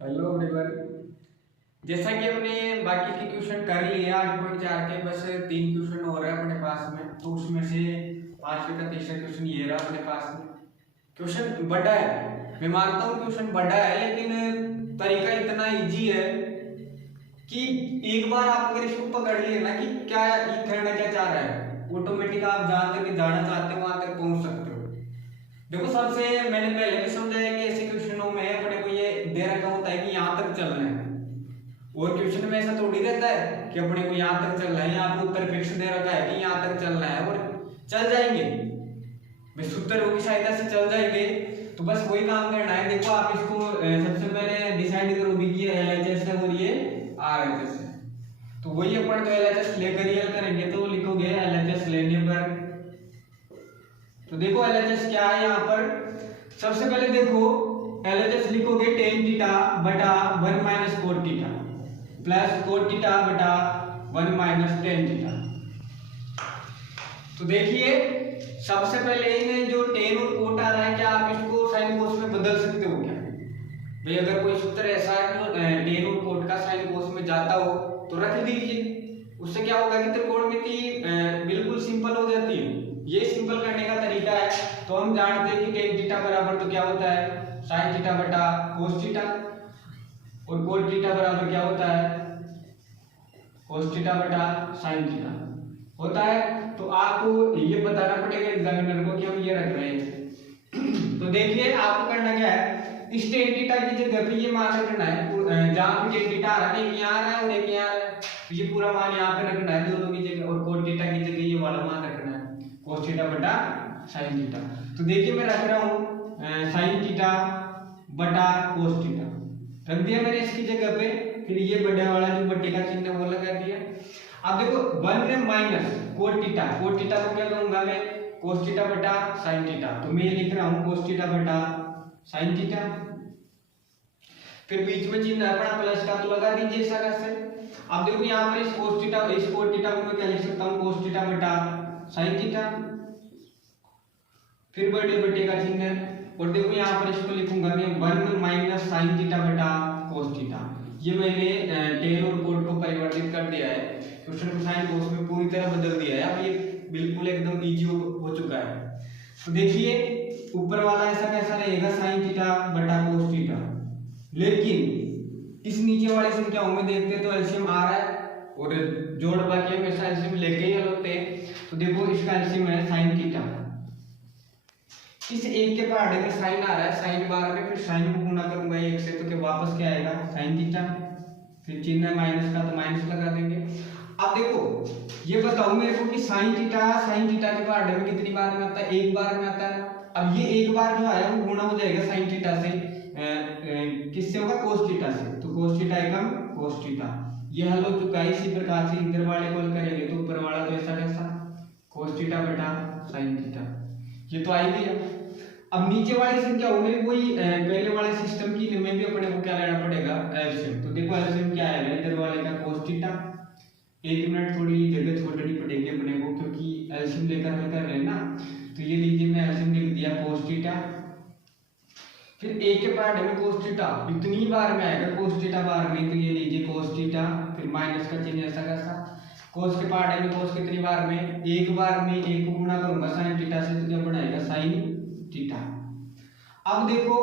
Hello everyone. जैसा कि हमने बाकी के क्वेश्चन कर लिए 8.4 के, बस 3 क्वेश्चन हो रहा है अपने पास में। तो उसमें से 5वें का तीसरा क्वेश्चन ये रहा अपने पास में। क्वेश्चन बड़ा है, मैं मानता हूँ क्वेश्चन बड़ा है, लेकिन तरीका इतना इजी है कि एक बार आप अगर इसको पकड़ लिए ना कि क्या ये कहना क्या चाह रहा है, ऑटोमेटिक आप जहां तक जाना चाहते हो वहां तक पहुंच सकते हो। देखो, सबसे मैंने पहले भी समझाया कि ऐसे क्वेश्चनों में अपने को ये दे रखा होता है कि यहाँ तक चलना है, और क्वेश्चन में ऐसा थोड़ी रहता है कि अपने को यहाँ तक चलना है। यहाँ पे उत्तर फिक्स दे रखा है कि यहाँ तक चलना है और चल जाएंगे, बस सूत्रों की सहायता से चल जाएंगे। तो बस वही काम करना है। देखो, आप इसको सबसे पहले डिसाइड करोगे कि ये LHS है और ये RHS है। तो वही अपन तो LHS लेकर ही करेंगे, तो लिखोगे LHS लेने पर। तो देखो LHS क्या है यहाँ पर। सबसे पहले देखो LHS लिखोगे tan थीटा बटा 1 minus cot theta plus cot theta बटा 1 माइनस tan थीटा। तो देखिए, सबसे पहले इन्हें जो tan और कोट आ रहा है, क्या आप इसको साइन कोस में बदल सकते हो क्या भाई? अगर कोई सूत्र ऐसा है कि tan और कोट का साइन कोस में जाता हो तो रख दीजिए। उससे क्या होगा कि त्रिकोणमिति बिल्कुल सिंपल हो जाती है। ये सिंपल करने का तरीका है। तो हम जानते हैं कि tan थीटा बराबर तो क्या होता है sin थीटा बटा cos थीटा, और cot थीटा बराबर क्या होता है cos थीटा बटा sin थीटा होता है। तो आपको ये बताना पड़ेगा एग्जामिनर को कि हम ये रख रहे हैं। तो देखिए, आपको करना क्या है, इस tan थीटा की जगह पे ये मान रखना है, जहां पे tan थीटा आ रहा है, एक यहाँ आ रहा है और एक यहाँ आ रहा है, तो ये पूरा मान यहाँ पे रखना है दोनों की जगह, और cot थीटा की जगह ये वाला मान रखना है cos थीटा बटा sin थीटा। तो देखिए, मैं रख रहा हूँ sin थीटा बटा cos थीटा, रख दिया मैंने इसकी जगह पे। फिर ये बड़े वाला जो बट्टे का चिन्ह वो लगा दिया। अब देखो 1 माइनस cot थीटा को क्या करूंगा मैं cos थीटा बटा sin थीटा, तो मैं लिख रहा हूँ cos थीटा बटा sin थीटा। फिर बीच में चिन्ह अपना प्लस का, तो लगा दीजिए ऐसा कैसे। अब देखो यहाँ पर इस cos थीटा को मैं क्या लिख सकता हूँ cos थीटा बटा sin थीटा, फिर बड़े बट्टे का चिन्ह, और देखो यहाँ पर इसको लिखूंगा मैं 1 माइनस sin थीटा बटा cos थीटा। ये मैंने tan और cot को परिवर्तित कर दिया है, क्वेश्चन को sin cos में पूरी तरह बदल दिया है। अब ये बिल्कुल एकदम इजी हो चुका है। तो देखिए, ऊपर वाला ऐसा कैसा रहेगा sin थीटा बटा cos थीटा, लेकिन इस नीचे वाली संख्याओं में देखते तो एलसीएम आ रहा है, और जोड़ बाकी हमेशा एलसीएम लेके ही होते हैं। तो देखो, इसका एलसीएम है sin थीटा, इस एक के पहाड़े में साइन आ रहा है, साइन बार में फिर साइन को गुना करूंगा 1 से, तो क्या वापस क्या आएगा sin थीटा, फिर चिन्ह है माइनस का तो माइनस लगा देंगे। अब देखो, ये बताओ मेरे को कि sin थीटा के पहाड़े में कितनी बार में आता है, एक बार में आता है। अब ये एक बार जो आया वो गुना हो जाएगा sin थीटा से, किससे होगा cos थीटा से, तो cos थीटा एकम cos थीटा। ये हल हो चुका है। इसी प्रकार से इधर वाले को हल करेंगे तो ऊपर वाला तो ऐसा कैसा cos थीटा बटा sin थीटा, ये तो आ ही गया। अब नीचे वाली संख्या होगी वही पहले वाले सिस्टम की में भी अपने को क्या लेना पड़ेगा एलसीएम। तो देखो एलसीएम क्या है, इधर वाले का cos थीटा, 1 मिनट थोड़ी जगह छोड़नी पड़ेगी अपने को क्योंकि एलसीएम लेकर हल कर रहे हैं ना। तो ये लीजिए, मैं एलसीएम लिख दिया cos थीटा, फिर एक के पार्ट में cos थीटा इतनी बार में आएगा cos थीटा बार में, तो ये लीजिए cos थीटा, फिर माइनस का चिन्ह ऐसा कैसा, cos के पार्ट में cos कितनी बार में, एक बार में, एक को गुणा करूंगा sin थीटा से तो क्या बनाएगा sin थीटा। अब देखो,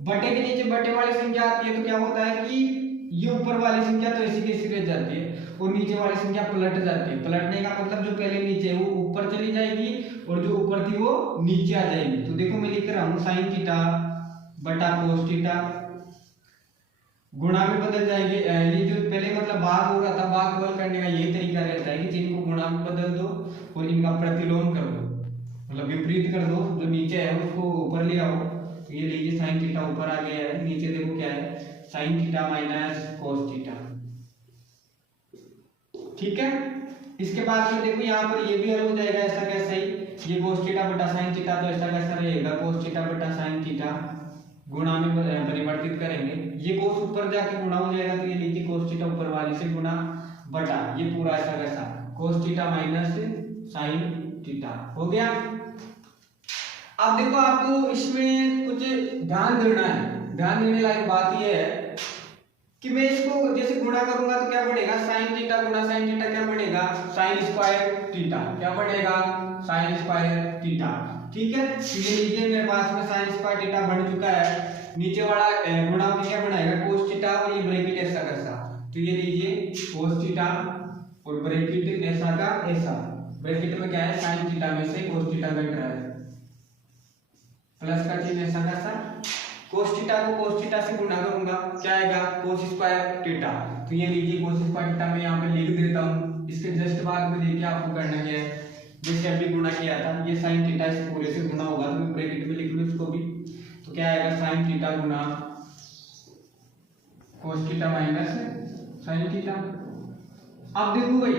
बटे के नीचे बटे वाली संख्या आती है तो क्या होता है कि ये ऊपर वाली संख्या तो ऐसी कैसी रह जाती है और नीचे वाली संख्या पलट जाती है। पलटने का मतलब जो पहले नीचे है वो ऊपर चली जाएगी और जो ऊपर थी वो नीचे आ जाएगी। तो देखो, मैं लिख रहा हूँ sin थीटा बटा cos थीटा, गुणा में बदल जाएंगे। ये जो पहले मतलब भाग हो रहा था, भाग बदल करने का यही तरीका रहता है कि जिनको गुणा में बदल दो और इनका प्रतिलोम कर दो, मतलब विपरीत कर दो, जो नीचे है उसको ऊपर ले आओ। तो ये लीजिए sin थीटा ऊपर आ गया है, नीचे देखो क्या है sin theta minus cos theta, ठीक है। इसके बाद में देखो यहाँ पर ये भी हल हो जाएगा ऐसा कैसा ही, ये cos थीटा बटा sin थीटा, तो ऐसा कैसा रहेगा cos थीटा बटा sin थीटा, गुणा में परिवर्तित करेंगे, ये cos ऊपर जाके गुणा हो जाएगा, तो ये लीजिए cos थीटा ऊपर वाले से गुणा बटा ये पूरा ऐसा कैसा cos theta minus sin theta हो गया। अब देखो, आपको इसमें कुछ ध्यान देना है। ध्यान देने लायक बात यह है कि मैं इसको जैसे गुणा करूंगा तो क्या बढ़ेगा, साइन थीटा गुणा साइन थीटा क्या बढ़ेगा, साइन स्क्वायर थीटा, क्या बढ़ेगा, साइन स्क्वायर थीटा। ठीक है, तो ये लीजिए मेरे पास में साइन स्क्वायर थीटा बन चुका है, नीचे वाला गुणा में क्या बनाएगा कोस थीटा, और ये ब्रैकेट ऐसा कैसा, तो ये लीजिए कोस थीटा और ब्रैकेट ऐसा का ऐसा, ब्रैकेट में क्या है साइन थीटा में से कोस थीटा घट रहा है, प्लस का चिन्ह ऐसा कैसा, कोस थीटा को कोस थीटा से गुणा करूंगा क्या आएगा, कोस स्क्वायर थीटा। तो ये लीजिए कोस स्क्वायर थीटा मैं यहाँ पे लिख देता हूँ, इसके जस्ट बाद में देखिए आपको करना क्या है, जैसे अभी गुणा किया था ये साइन थीटा इस पूरे से गुणा होगा, तो मैं ब्रैकेट में लिख लूँ इसको भी, तो क्या आएगा साइन थीटा गुणा cos theta minus sine theta. अब देखो भाई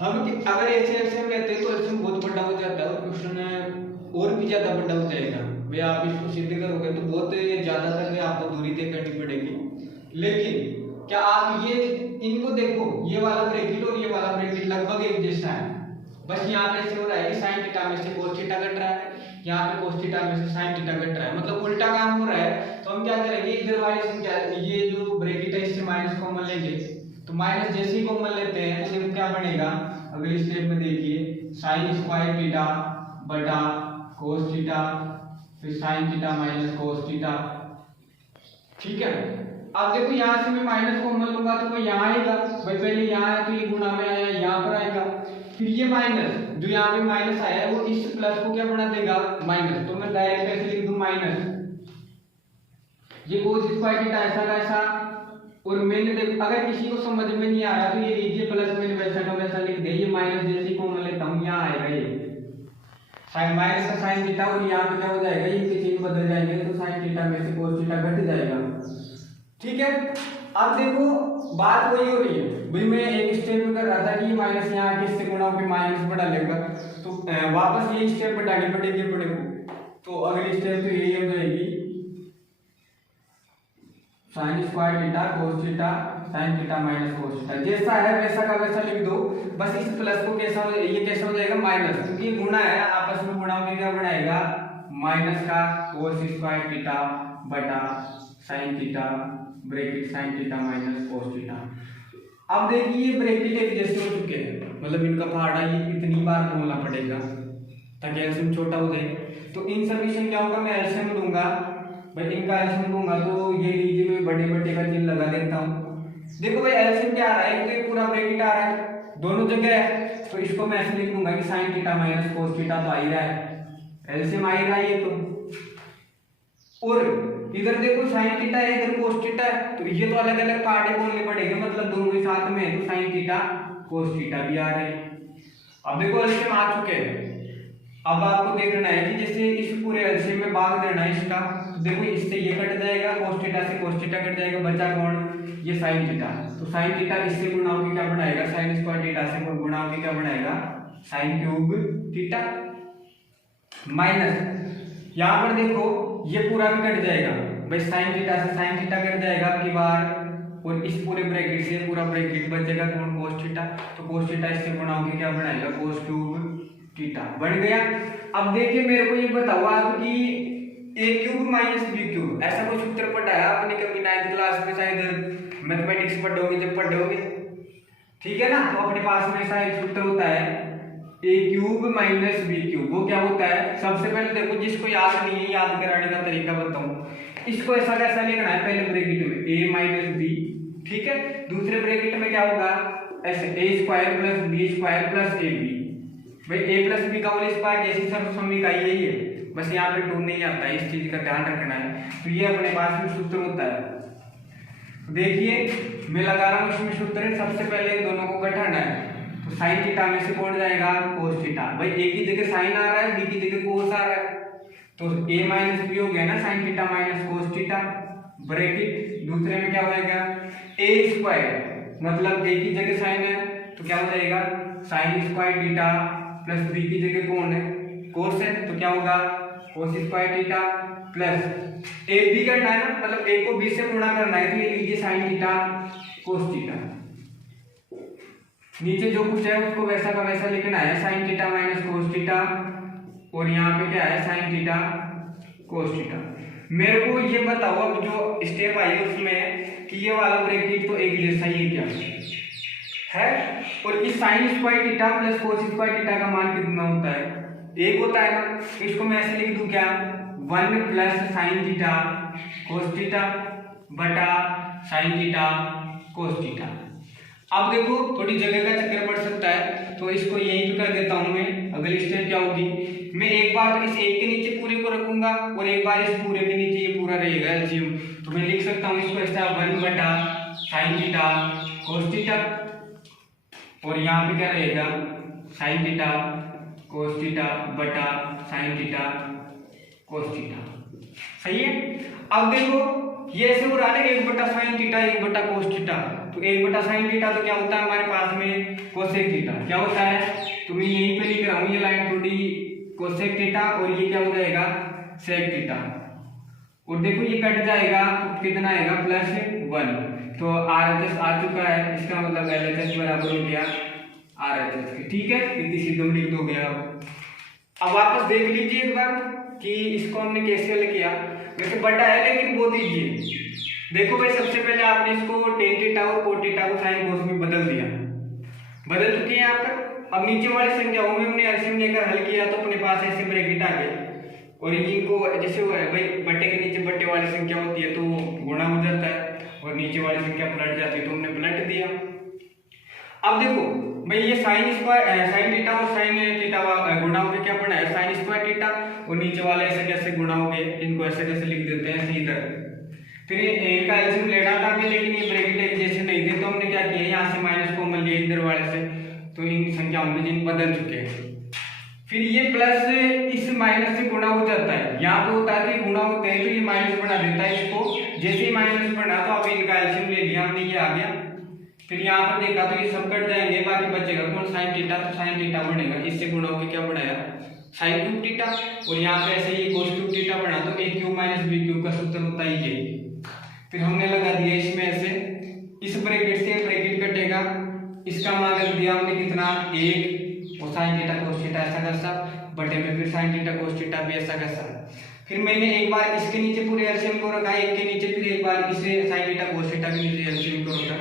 हम अगर ऐसे एलसीएम लेते हैं तो एलसीएम बहुत बड़ा हो जाता है और क्वेश्चन और भी ज्यादा बड़ा हो जाएगा, वे आप इसको सिद्ध करोगे तो बहुत ज्यादा तक आपको दूरी तय करनी पड़ेगी। लेकिन क्या आप ये इनको देखो, ये वाला ब्रैकेट और ये वाला ब्रैकेट लगभग एक जैसा है, बस यहाँ पे ऐसे हो रहा है कि साइन थीटा में से कोस थीटा घट रहा है, यहाँ पे कोस थीटा में से साइन थीटा घट रहा है, मतलब उल्टा काम हो रहा है। तो हम क्या करेंगे, इधर वाले से क्या, ये जो ब्रैकेट है इससे माइनस कॉमन लेंगे, तो माइनस जैसे ही कॉमन लेते हैं तो देखो क्या बनेगा, अगले स्टेप में देखिए साइन स्क्वायर थीटा बटा कोस थीटा, फिर sine theta minus cos theta. ठीक है, अब देखो यहाँ से मैं माइनस कॉमन लूंगा तो वो यहाँ आएगा, भाई पहले यहाँ है तो ये गुणा में आया यहाँ पर आएगा, फिर ये माइनस जो यहाँ पे माइनस आया है वो इस प्लस को क्या बना देगा माइनस, तो मैं डायरेक्ट ऐसे लिख दूं माइनस ये कोस स्क्वायर थीटा ऐसा का ऐसा, और मैंने देखो अगर किसी को समझ में नहीं आ रहा तो ये लीजिए प्लस मैंने वैसा का वैसा लिख दिया, ये माइनस जैसे कॉमन लेता हूँ यहाँ आएगा ये साइन माइनस का साइन थीटा, और यहाँ पे क्या हो जाएगा ये चिन्ह बदल जाएंगे तो साइन थीटा में से कोस थीटा घट जाएगा। ठीक है, अब देखो बात वही हो रही है, भाई मैं एक स्टेप में कर रहा था कि माइनस यहाँ किससे गुणा होकर माइनस बढ़ा लेगा, तो वापस ये स्टेप बढ़ानी पड़ेगी अपने को, तो अगली स्टेप तो यही हो जाएगी sign square theta cos theta sine theta minus cos theta, जैसा है वैसा का वैसा लिख दो, बस इस प्लस को कैसा ये कैसा हो जाएगा माइनस, क्योंकि ये गुणा है आपस में गुणा होकर क्या बनाएगा माइनस का कोस स्क्वायर थीटा बटा sine theta bracket sine theta minus cos theta. अब देखिए ये ब्रैकेट एक जैसे हो चुके हैं, मतलब इनका फाड़ा ये कितनी बार बोलना पड़ेगा ताकि एलसीएम छोटा हो जाए, तो इन सभी से क्या होगा मैं एलसीएम लूंगा, भाई इनका एलसीएम लूंगा तो ये लीजिए मैं बड़े बड़े का चिन्ह लगा देता हूँ। देखो भाई एलसीएम क्या आ रहा है, तो ये पूरा ब्रैकेट आ रहा है दोनों जगह है, तो इसको मैं ऐसे लिख दूंगा कि sine theta minus cos theta तो आ ही रहा है, एलसीएम आ ही रहा है ये तो, और इधर देखो साइन थीटा है इधर कोस थीटा है, तो ये तो अलग अलग पार्ट बोलने पड़ेंगे, मतलब दोनों के साथ में तो साइन थीटा कोस थीटा भी आ रहे हैं। अब देखो एलसीएम आ चुके हैं, अब आपको देखना है कि जैसे इस पूरे एलसीएम में भाग देना है इसका, तो देखो इससे ये कट जाएगा कोस थीटा से कोस थीटा कट जाएगा, बचा कौन ये साइन थीटा, तो साइन थीटा इससे गुणा होकर क्या बनाएगा साइन स्क्वायर थीटा से गुणा होकर क्या बनाएगा साइन क्यूब थीटा माइनस यहाँ पर देखो ये पूरा भी कट जाएगा, भाई साइन थीटा से साइन थीटा कट जाएगा आपकी बार, और इस पूरे ब्रैकेट से पूरा ब्रैकेट बचेगा कौन कोस थीटा, तो कोस थीटा इससे गुणा होकर क्या बनाएगा कोस क्यूब थीटा बन गया। अब देखिए मेरे को ये बताओ आप कि ए क्यूब माइनस बी क्यूब ऐसा कुछ सूत्र पढ़ाया आपने कभी 9th क्लास में शायद मैथमेटिक्स पढ़ोगे जब पढ़ोगे, ठीक है ना, तो अपने पास में ऐसा एक सूत्र होता है ए क्यूब माइनस बी क्यूब, वो क्या होता है सबसे पहले देखो जिसको याद नहीं है याद कराने का तरीका बताऊं, इसको ऐसा कैसा लिखना है पहले ब्रैकेट में ए माइनस बी, ठीक है, दूसरे ब्रैकेट में क्या होगा ऐसे a square plus b square plus A b, भाई ए प्लस बी का होल स्क्वायर जैसी सब समीकरण यही है, बस यहाँ पे 2 नहीं आता है, इस चीज का ध्यान रखना है, तो ये अपने पास में सूत्र होता है। देखिए मैं लगा रहा हूँ इसमें सूत्र, सबसे पहले इन दोनों को घटाना है, तो साइन थीटा में से कौन जाएगा कोस थीटा, भाई ए की जगह साइन आ रहा है बी की जगह कोस आ रहा है, तो ए माइनस बी हो गया ना sine theta minus cos theta bracket, दूसरे में क्या होएगा ए स्क्वायर मतलब ए की जगह साइन है तो क्या हो जाएगा sine square theta plus B की जगह कौन है कोस है, तो क्या होगा कोस स्क्वायर थीटा प्लस ए बी करना है ना, मतलब ए को बी से गुणा करना है, तो ये लीजिए साइन थीटा कोस थीटा, नीचे जो कुछ है उसको वैसा का वैसा लिखना है sine theta minus cos theta, और यहाँ पे क्या है साइन थीटा कोस थीटा। मेरे को ये बताओ अब जो स्टेप आई है उसमें कि ये वाला ब्रैकेट तो एक जैसा ही क्या है, और इस sign square theta plus cos square theta का मान कितना होता है, एक होता है ना। तो इसको मैं ऐसे लिख दूं क्या, 1 plus sine theta cos theta बटा साइन थीटा कोस थीटा। अब देखो थोड़ी जगह का चक्कर पड़ सकता है, तो इसको यहीं पे कर देता हूं मैं। अगली स्टेप क्या होगी, मैं एक बार तो इस एक के नीचे पूरे को रखूंगा और एक बार इस पूरे के नीचे ये पूरा रहेगा एलसीएम। तो मैं लिख सकता हूँ इसको ऐसा 1 बटा साइन थीटा कोस थीटा, और यहाँ पे क्या रहेगा साइन थीटा कोस थीटा बटा साइन थीटा कोस थीटा। सही है। अब देखो ये ऐसे हो रहा है ना 1 बटा साइन थीटा 1 बटा कोस थीटा, तो 1 बटा साइन थीटा तो क्या होता है हमारे पास में कोसेक थीटा क्या होता है, तो मैं यहीं पे लिख रहा हूँ ये लाइन थोड़ी कोसेक थीटा, और ये क्या हो जाएगा सेक थीटा, और देखो ये कट जाएगा तो कितना आएगा +1। तो RHS आ चुका है, इसका मतलब LHS बराबर हो गया RHS के। ठीक है, इतनी सीधे में लिख दोगे आप। अब वापस देख लीजिए एक बार कि इसको हमने कैसे हल किया। वैसे बटा है लेकिन वो दीजिए। देखो भाई सबसे पहले आपने इसको टेन थीटा और कोट थीटा को साइन कोस में बदल दिया, बदल चुके हैं यहाँ पर। अब नीचे वाली संख्याओं में हमने एलसीएम लेकर हल किया तो अपने पास ऐसे ब्रैकेट आ गए, और इनको जैसे भाई बट्टे के नीचे बट्टे वाली संख्या होती है तो गुणा हो जाता है, और नीचे वाली संख्या पलट जाती है तो हमने पलट दिया। अब देखो भाई ये साइन स्क्वायर साइन थीटा और साइन थीटा गुणा होकर क्या बना है साइन स्क्वायर थीटा, और नीचे वाले ऐसे कैसे गुणा हो गए, इनको ऐसे कैसे लिख देते हैं ऐसे इधर। फिर इनका एलसीएम लेना था भी, लेकिन ये ब्रैकेट एक जैसे नहीं थे तो हमने क्या किया यहाँ से माइनस कॉमन लिया इधर वाले से, तो इन संख्याओं में जिन बदल चुके हैं। फिर ये प्लस इस माइनस से गुणा हो जाता है, यहाँ पे होता है कि गुणा होते हैं तो ये माइनस बना देता है इसको, जैसे ही माइनस बना तो अब इनका एलसीएम ले लिया हमने, ये आ गया। फिर यहाँ पर देखा तो ये सब कट जाएंगे, बाकी बचेगा कौन साइन थीटा, तो साइन थीटा बनेगा, इससे गुणा होकर क्या बनाया साइन क्यूब थीटा, और यहाँ पे ऐसे ये कोस क्यूब थीटा बना तो a cube minus b cube का सूत्र होता है ये। फिर हमने लगा दिया इसमें ऐसे, इस ब्रैकेट से ब्रैकेट कटेगा, इसका मान रख दिया हमने कितना 1, और साइन थीटा कोस थीटा ऐसा कैसा बटे में फिर साइन थीटा कोस थीटा भी ऐसा कैसा। फिर मैंने एक बार इसके नीचे पूरे एलसीएम को रखा, एक के नीचे फिर एक बार इसे साइन थीटा कोस थीटा के नीचे एलसीएम को रखा,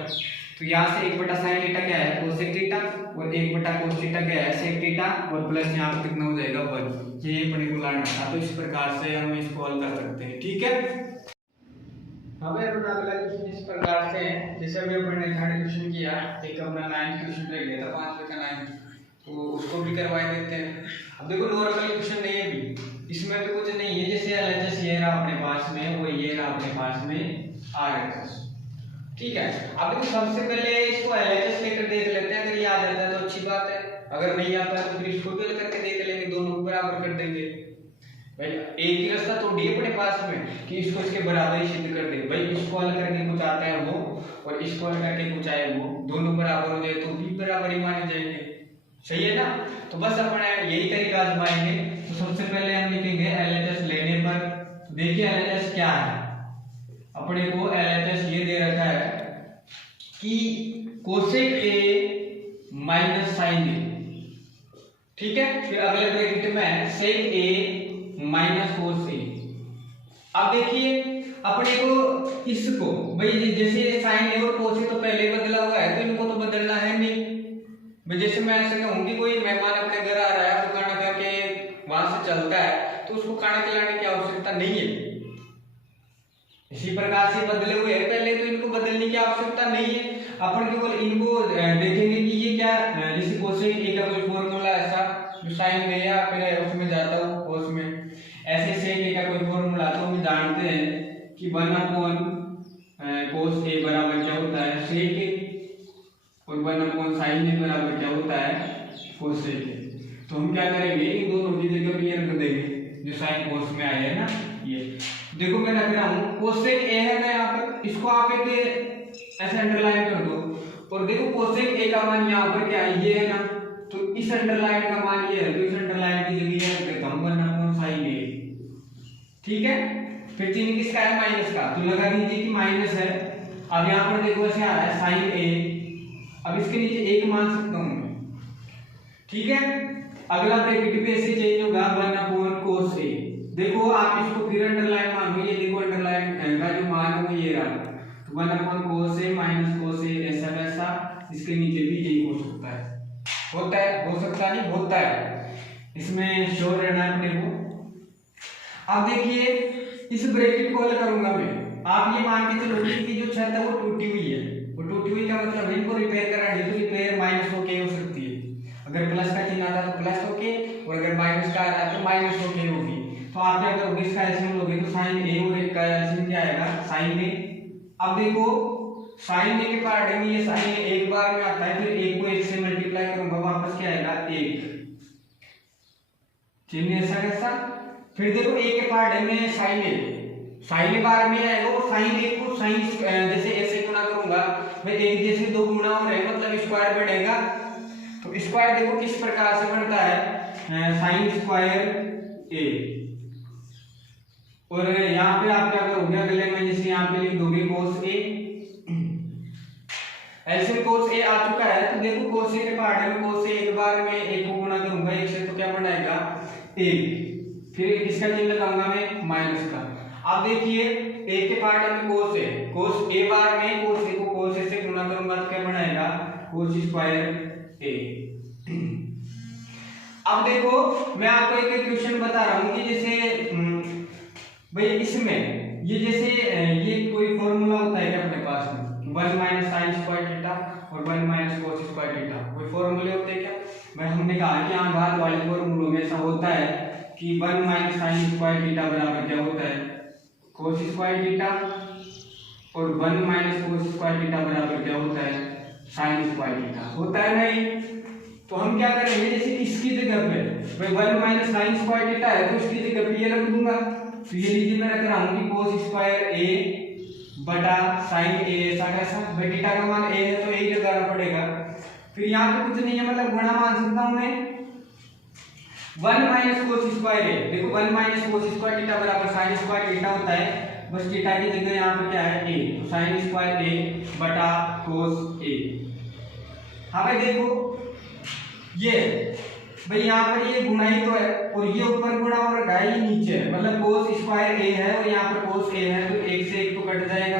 तो यहाँ से 1 बटा साइन थीटा क्या है कोसेक थीटा, और 1 बटा कोस थीटा क्या है सेक थीटा, और प्लस यहाँ पे कितना हो जाएगा 1। ये अपने को लाना था, तो इस प्रकार से हम इसको हल कर सकते हैं। ठीक है, अब अगला क्वेश्चन इस प्रकार से है, जैसे अभी अपने ने थर्ड क्वेश्चन किया, एक अपना 9th क्वेश्चन रह गया था 5 का 9th, तो उसको भी करवा देते हैं। अब देखो नॉर्मल क्वेश्चन नहीं है भी, इसमें भी कुछ नहीं है, जैसे एलएचएस ये रहा अपने पास में, वो ये रहा अपने पास में आरएचएस। ठीक है, अब देखो सबसे पहले इसको एलएचएस लेकर देख लेते हैं, अगर याद आता है तो अच्छी बात है, अगर नहीं आता है तो फिर इसको भी करके देख लेंगे, दोनों को बराबर कर देंगे। भाई एक ही रास्ता तो डी अपने पास में कि इसको इसके बराबर ही सिद्ध कर दे, भाई इसको हल करके कुछ आता है वो और इसको हल करके कुछ आए वो, दोनों बराबर हो जाए तो भी बराबर ही माने जाएंगे। सही है ना, तो बस अपन यही तरीका आजमाएंगे। तो सबसे पहले हम लिखेंगे एलएचएस लेने पर, तो देखिए एलएचएस क्या है, अपने को एलएचएस ये दे रखा है कि कोसेक ए माइनस साइन ए। ठीक है, फिर अगले ब्रैकेट में सेक ए माइनस कोस ए। अब देखिए अपने को इसको भाई जैसे साइन ए और कोस ए तो पहले बदला हुआ है, तो इनको तो बदलना है नहीं। भाई जैसे मैं ऐसे कहूँ कि कोई मेहमान अपने घर आ रहा है तो खाना खा के वहां से चलता है, तो उसको खाना खिलाने की आवश्यकता नहीं है। इसी प्रकार से बदले हुए हैं पहले, तो इनको बदलने की आवश्यकता नहीं है। अपन केवल इनको देखेंगे कि ये क्या, जैसे कोसेक ए का कोई फॉर्मूला ऐसा जो साइन में या फिर उसमें जाता हो कोस में, ऐसे सेक ए का कोई फॉर्मूला तो हम जानते हैं कि 1/cos ए बराबर क्या होता है सेक ए, और 1/sin ए बराबर क्या होता है कोसेक ए। तो हम क्या करेंगे, इन दोनों की जगह पे ये रख देंगे जो साइन कोस में आए हैं ना। ये देखो मैं रख रहा हूँ कोसेक ए है ना, यहाँ पर इसको आप एक ऐसे अंडरलाइन कर दो, और देखो कोसेक ए का मान यहाँ पर क्या है ये है ना, तो इस अंडरलाइन का मान ये है, तो इस अंडरलाइन की जगह ये रख देता हूँ 1/sin ए। ठीक है, फिर चिन्ह किसका है माइनस का, तो लगा दीजिए कि माइनस है। अब यहाँ पर देखो ऐसे आ रहा है साइन ए, अब इसके नीचे एक मान सकता हूँ मैं। ठीक है, अगला ब्रैकेट पे ऐसे चेंज होगा 1/cos ए। देखो आप इसको फिर अंडरलाइन मानो, ये देखो अंडरलाइन का जो मान है वो ये रहा, तो 1/cos A minus cos A ऐसा वैसा, इसके नीचे भी यही हो सकता है, होता है, हो सकता नहीं होता है, इसमें श्योर रहना है अपने को। अब देखिए इस ब्रैकेट को हल करूंगा मैं, आप ये मान के चलो कि जो छत है वो टूटी हुई है, वो टूटी हुई का मतलब इनको रिपेयर करना है, तो रिपेयर माइनस होके हो सकती है, अगर प्लस का चिन्ह आता तो प्लस होके, और अगर माइनस का आ रहा है तो माइनस होके होगी। तो आप क्या करोगे, इसका एलसीएम लोगे तो sin a और एक का एलसीएम क्या आएगा sin a। अब देखो sin a के पार्ट में ये sin a एक बार में आता है, फिर एक को एक से मल्टीप्लाई करूंगा, वापस क्या आएगा 1, चिन्ह ऐसा कैसा। फिर देखो a के पार्ट में sin a बार में आएगा, वो sin a को sin जैसे ऐसे गुणा करूंगा, भाई एक जैसे दो गुणा हो रहे मतलब स्क्वायर बढ़ेगा, तो स्क्वायर देखो किस प्रकार से बनता है, sin स्क्वायर a, और यहाँ पे आप क्या करोगे अगले में, जैसे यहाँ पे लिख दोगे cos a, LCM cos a आ चुका है, तो देखो cos a के पार्ट में cos a एक बार में एक को गुणा करूंगा एक से, तो क्या बनाएगा 1, फिर किसका चिन्ह लगाऊंगा मैं माइनस का। अब देखिए a के पार्ट में cos a बार में cos a को cos a से गुणा करूंगा तो क्या बनाएगा cos स्क्वायर a। अब देखो मैं आपको एक क्वेश्चन बता रहा हूँ कि जैसे भाई इसमें ये जैसे ये कोई फॉर्मूला होता है क्या अपने पास में, 1 माइनस साइन स्क्वायर थीटा और 1 माइनस कोस स्क्वायर थीटा, कोई फॉर्मूले होते हैं क्या। मैं हमने कहा कि यहाँ बाद वाले फॉर्मूलों में ऐसा होता है कि 1 माइनस साइन स्क्वायर थीटा बराबर क्या होता है कोस स्क्वायर थीटा, और 1 माइनस कोस स्क्वायर थीटा बराबर क्या होता है साइन स्क्वायर थीटा, होता है नहीं। तो हम क्या करेंगे, जैसे इसकी जगह पे भाई 1 माइनस साइन स्क्वायर थीटा है, तो इसकी जगह पे ये रख दूंगा, तो ये लीजिए मैं रख रहा हूँ कि cos स्क्वायर a बटा sin a ऐसा कैसा, भाई थीटा का मान a है तो a लगाना पड़ेगा, फिर यहाँ पे कुछ नहीं है मतलब गुणा मान सकता हूँ मैं, 1 माइनस cos स्क्वायर a, देखो 1 माइनस cos स्क्वायर थीटा बराबर sin स्क्वायर थीटा होता है, बस थीटा की जगह यहाँ पे क्या है a, तो sin स्क्वायर a बटा cos a। हाँ भाई देखो ये भाई यहाँ पर ये गुणा ही तो है, और ये ऊपर गुणा हो रखा है, ये नीचे है, मतलब cos स्क्वायर a है और यहाँ पर cos a है, तो एक से एक तो कट जाएगा,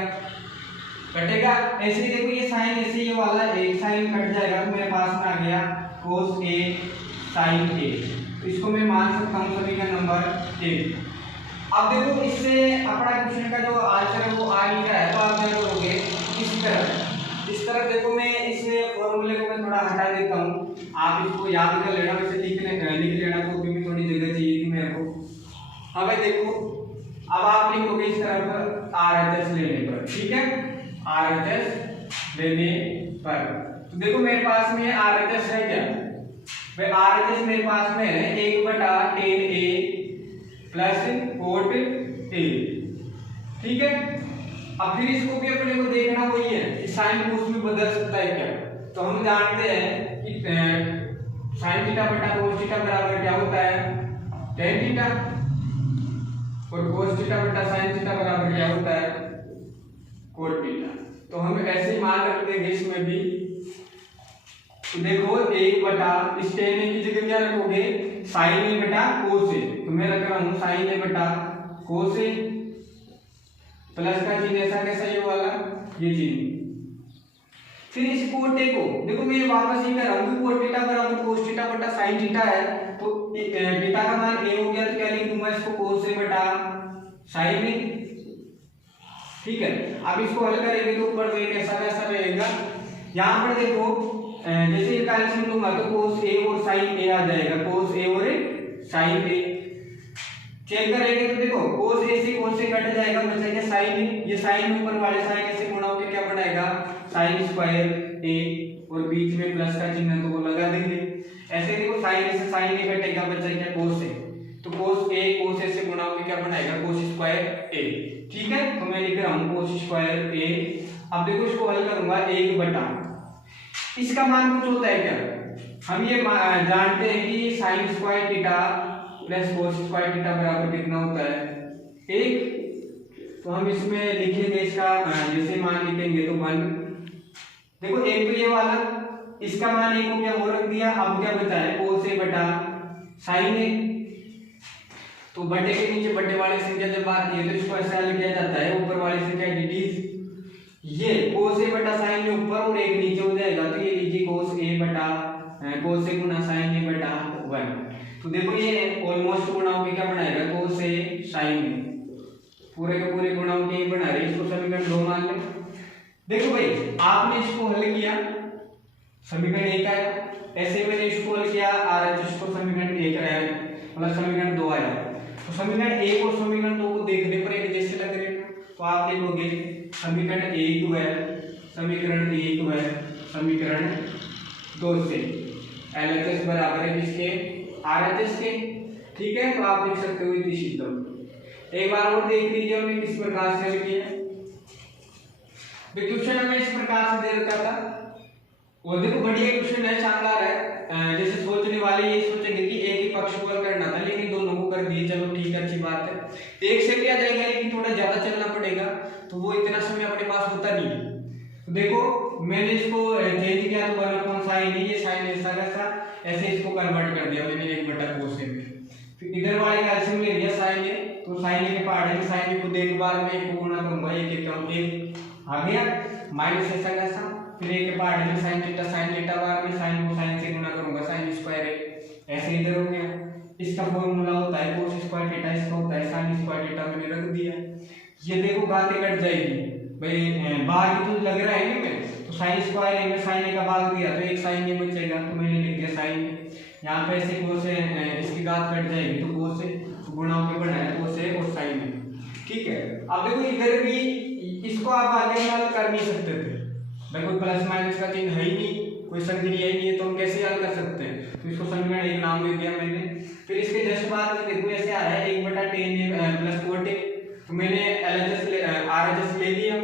कटेगा। ऐसे ही देखो ये साइन ऐसे ये वाला एक साइन कट जाएगा, तो मेरे पास में आ गया cos a sin a, तो इसको मैं मान सकता हूँ सभी का नंबर 1। अब देखो इससे अपना क्वेश्चन का जो आंसर है वो आ नहीं रहा है, तो आप क्या करोगे इस तरह देखो मैं इस फॉर्मूले को मैं थोड़ा हटा देता हूँ, आप इसको याद कर लेना, वैसे लिख लेना कॉपी में, थोड़ी जगह चाहिए थी मेरे को। हाँ भाई देखो अब आप लिखोगे इस तरह पर RHS लेने पर, ठीक है RHS लेने पर, तो देखो मेरे पास में RHS है क्या भाई, RHS मेरे पास में है 1/10A प्लस cot A, ठीक है। अब फिर इसको भी अपने को देखना वही है कि साइन को उसमें बदल सकता है क्या, तो हम जानते हैं कि साइन थीटा बटा कोस थीटा बराबर क्या होता है टेन थीटा, और कोस थीटा बटा साइन थीटा बराबर क्या होता है कोट थीटा, तो हम ऐसे ही मान रख देंगे इसमें भी। तो देखो 1 बटा इस टेन की जगह क्या रखोगे साइन ए बटा कोस ए, तो मैं रख रहा हूँ साइन ए बटा कोस ए, प्लस का चिन्ह ऐसा कैसा ये वाला ये चिन्ह। फिर इस कोट ए को देखो मैं वापस ही कर रहा हूँ, कोट थीटा बराबर कोस थीटा बटा साइन थीटा है, तो थीटा का मान ए हो गया, तो क्या लिख दूंगा इसको कोस ए बटा साइन ए, ठीक है। अब इसको हल करेंगे तो ऊपर में कैसा कैसा रहेगा, यहाँ पर देखो जैसे इसका एलसीएम लूंगा तो कोस ए और साइन ए आ जाएगा, कोस ए और साइन ए, चेक करेंगे तो देखो कोस ए से कोस ए कट जाएगा, बचेगा साइन ए, ये साइन ऊपर वाले साइन से गुणा होकर क्या बनाएगा साइन स्क्वायर ए, और बीच में प्लस का चिन्ह तो वो लगा देंगे। ऐसे देखो साइन से साइन ए कटेगा, बचेगा कोस ए, तो कोस ए से गुणा होकर क्या बनाएगा कोस स्क्वायर ए, ठीक है। तो मैं लिख रहा हूँ कोस स्क्वायर ए। अब देखो इसको हल करूंगा 1 बटा इसका मान कुछ होता है क्या, हम ये जानते हैं कि sign square theta plus cos square theta बराबर कितना होता है 1, तो हम इसमें लिखेंगे इसका जैसे मान लिखेंगे तो 1, देखो एक तो ये वाला इसका मान 1 को क्या वो रख दिया, अब क्या बचा है कोस ए बटा साइन ए, तो बटे के नीचे बटे वाली संख्या जब आती है तो इसको ऐसे हल किया जाता है, ऊपर वाली संख्या dt ये cos a बटा sin a ऊपर और एक नीचे हो जाएगा, तो ये लीजिए cos a बटा cos a Guna sin a बटा 1। तो देखो ये ऑलमोस्ट गुणाओं के क्या बनाएगा, cos a sin a पूरे के पूरे गुणाओं के बना रहे, इसको समीकरण 2 मान ले। देखो भाई आपने इसको हल किया समीकरण 1 आया, ऐसे मैंने इसको हल किया RHS को समीकरण 1 आया, मतलब समीकरण 2 आया। तो समीकरण 1 और समीकरण 2 को देखने पर एक जैसे लग रहे हैं, तो आप देखोगे समीकरण 1 है, समीकरण 1 है, समीकरण 2 से LHS बराबर है किसके, RHS के, ठीक है। तो आप देख सकते हो इति सिद्धम। एक बार और देख लीजिए हमने किस प्रकार से हल किया। क्वेश्चन हमें इस प्रकार से दे रखा था, और देखो बढ़िया क्वेश्चन है, शानदार है। जैसे सोचने वाले ये सोचेंगे कि एक ही पक्ष को हल करना था लेकिन दोनों को कर दिए, चलो ठीक है, अच्छी बात है। एक से किया जाएगा लेकिन थोड़ा ज्यादा चलना पड़ेगा, तो वो इतना समय अपने पास होता नहीं है। तो देखो मैंने इसको चेंज किया, तो 1/sin है, ये sin ऐसा कैसा ऐसे इसको कन्वर्ट कर दिया मैंने 1/cos a में। फिर इधर वाले का एलसीएम ले लिया sin a, तो sin a के पार्ट है, sin a को एक बार में 1 को गुणा करूंगा, 1 कम 1 आ गया, माइनस ऐसा कैसा, फिर 1 के पार्ट में sin थीटा बार में sin को sin से गुणा करूंगा, sin स्क्वायर है, ऐसे इधर हो गया। इसका फॉर्मूला होता है cos स्क्वायर थीटा, इसका होता है sin स्क्वायर थीटा, मैंने रख दिया। ये देखो बातें कट जाएगी भाई, भाग तो लग रहा है ना, तो sin स्क्वायर है में sin a का भाग दिया तो एक sin a बचेगा, तो मैंने लिख दिया sin a। यहाँ पे ऐसे cos इसकी घात कट जाएगी, तो cos a गुणा के बनाया cos a और sin a, ठीक है। अब देखो इधर भी इसको आप आगे हल कर नहीं सकते थे भाई, कोई प्लस माइनस का चिन्ह है ही नहीं, कोई संख्या है नहीं है, तो हम कैसे हल कर सकते हैं। तो इसको समीकरण 1 नाम दे दिया मैंने। फिर इसके जस्ट बाद में देखो ऐसे आ रहा है 1/10 प्लस 40, तो मैंने RHS ले लिया,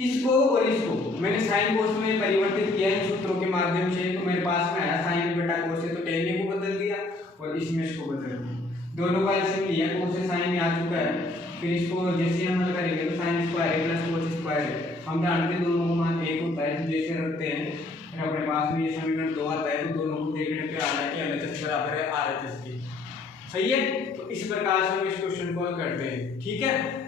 इसको और इसको मैंने साइन कोस में परिवर्तित किया इन सूत्रों के माध्यम से, तो मेरे पास में आया sin बटा cos से, तो tan को बदल दिया और इसमें इसको बदल दिया, दोनों का एलसीएम लिया, cos से sin आ चुका है। फिर इसको जैसे हम हल करेंगे तो sin square plus cos square, हम जानते हैं दोनों को मान 1 होता है, तो जैसे रखते हैं फिर अपने पास में ये समीकरण 2 आता है, तो दोनों को देखने पे आ रहा है कि LHS बराबर है RHS के, सही है। तो इस प्रकार से हम इस क्वेश्चन को हल करते हैं, ठीक है।